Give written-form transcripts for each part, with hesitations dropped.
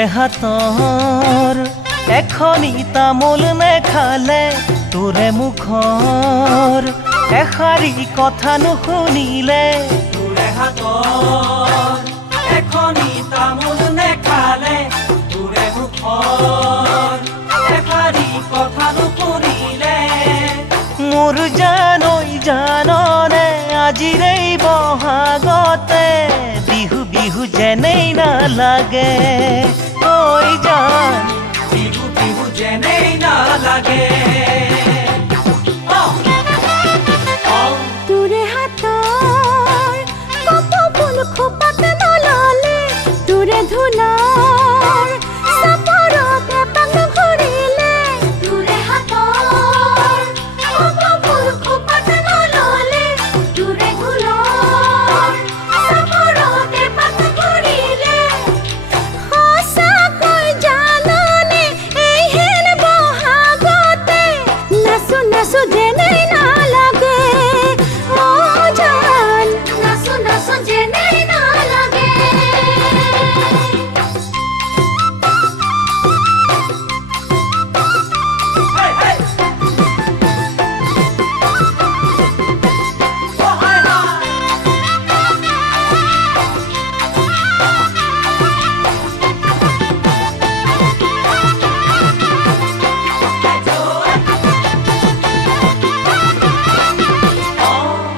তোৰে হাতৰ এখনি তামোল নেখালে তোৰে মুখৰ এষাৰি কথা নুশুনিলে তোৰে হাতৰ এখনি তামোল নেখালে তোৰে মুখৰ এষাৰি কথা নুশুনিলে মোৰ জানৈ জাননে আজিৰ এই বহাগতে বিহু বিহু যেনেই নালাগে ঐ জান বিহু বিহু যেনেই নালাগে তোৰে হাতৰ কপৌ ফুল খোপাত নললে তোৰে ধুনৰ চাপৰত এপাক ঘূৰিলে তোৰে হাতৰ কপৌ ফুল খোপাত নললে তোৰে ধুনৰ চাপৰত এপাক ঘূৰিলে সঁচাকৈ জাননে এইহেন বহাগতে নাচো নাচো যেনেই নালাগে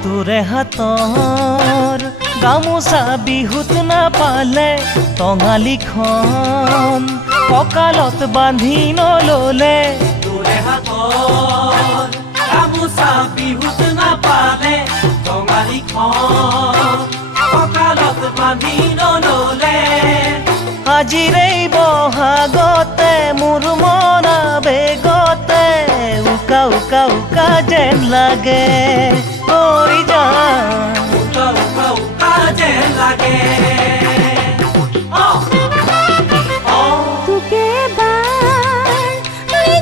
তোৰে হাতৰ গামোচা বিহুত নাপালে টঙালিখন কঁকালত বান্ধি নললে তোৰে হাতৰ গামোচা বিহুত নাপালে টঙালিখন কঁকালত বান্ধি নললে আজিৰ এই বহাগতে মোৰ মন আবেগতে উকা উকা উকা যেন লাগে ঐ জান উকা উকা উকা যেন লাগে তোকে এবাৰ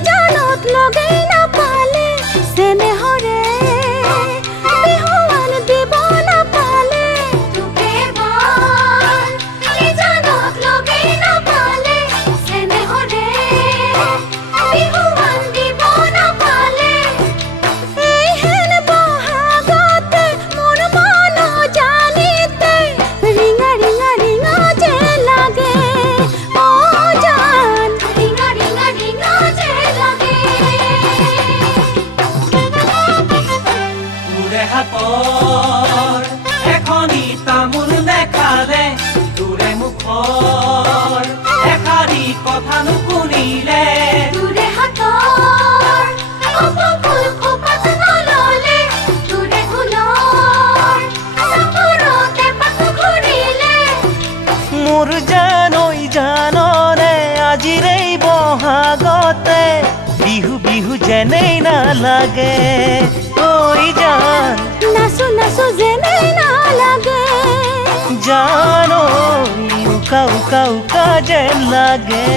জানত লগেই নাপালে চেনেহৰে বিহুৱান দিব নাপালে তোকে এবাৰ জানত লগেই নাপালে চেনেহৰে বিহুৱান দিব নাপালে এইহেন বহাগতে মোৰ মন জানিতে ৰিঙা ৰিঙা ৰিঙা যে লাগে ও জান ৰিঙা ৰিঙা ৰিঙা যে লাগে তোৰে হাতৰ এখনি তামোল নেখালে তোৰে মুখৰ এষাৰি কথা নুশুনিলে তোৰে হাতৰ কপৌ ফুল খোপাত নললে তোৰে ধুনৰ চাপৰত এপাক ঘূৰিলে মোৰ জানৈ জাননে আজিৰ এই বহাগতে বিহু বিহু যেনেই নালাগে ঐ জান নাচো নাচো যেনেই নালাগে জানৈ উকা উকা উকা যেন লাগে